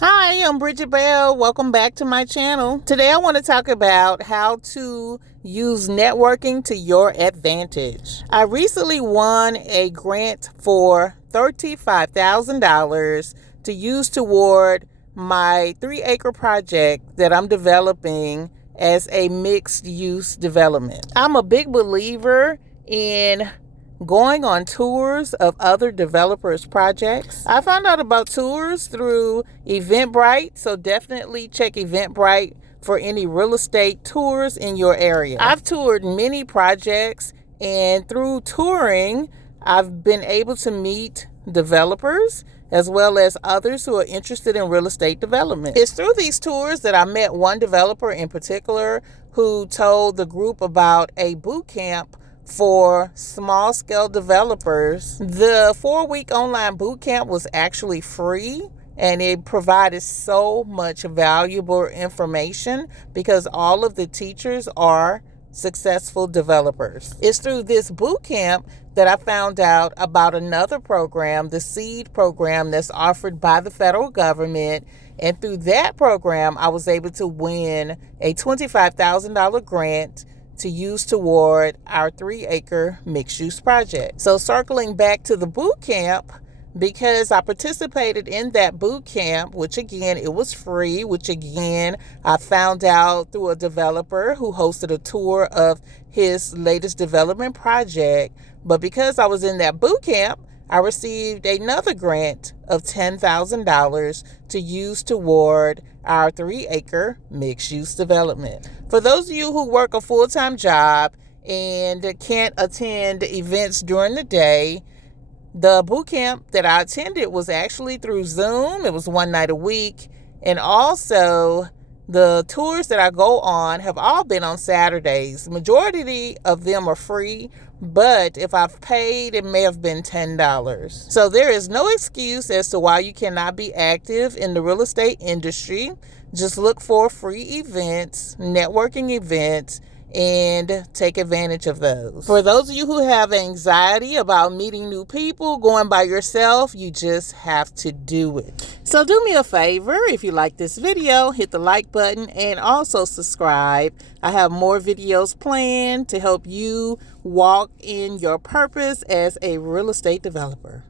Hi, I'm Bridget Bell. Welcome back to my channel. Today I want to talk about how to use networking to your advantage. I recently won a grant for $35,000 to use toward my 3-acre project that I'm developing as a mixed use development. I'm a big believer in going on tours of other developers' projects. I found out about tours through Eventbrite, so definitely check Eventbrite for any real estate tours in your area. I've toured many projects, and through touring, I've been able to meet developers as well as others who are interested in real estate development. It's through these tours that I met one developer in particular who told the group about a boot camp for small scale developers. The 4-week online boot camp was actually free, and it provided so much valuable information because all of the teachers are successful developers. It's through this boot camp that I found out about another program, the SEED program, that's offered by the federal government. And through that program, I was able to win a $25,000 grant to use toward our 3-acre mixed-use project. So circling back to the boot camp, because I participated in that boot camp, which again, it was free, which again, I found out through a developer who hosted a tour of his latest development project. But because I was in that boot camp, I received another grant of $10,000 to use toward our 3-acre mixed-use development. For those of you who work a full-time job and can't attend events during the day, the boot camp that I attended was actually through Zoom. It was one night a week. And also, the tours that I go on have all been on Saturdays. Majority of them are free, but if I've paid, it may have been $10. So there is no excuse as to why you cannot be active in the real estate industry. Just look for free events, networking events, and take advantage of those. For those of you who have anxiety about meeting new people, going by yourself, you just have to do it. So do me a favor, if you like this video, hit the like button and also subscribe. I have more videos planned to help you walk in your purpose as a real estate developer.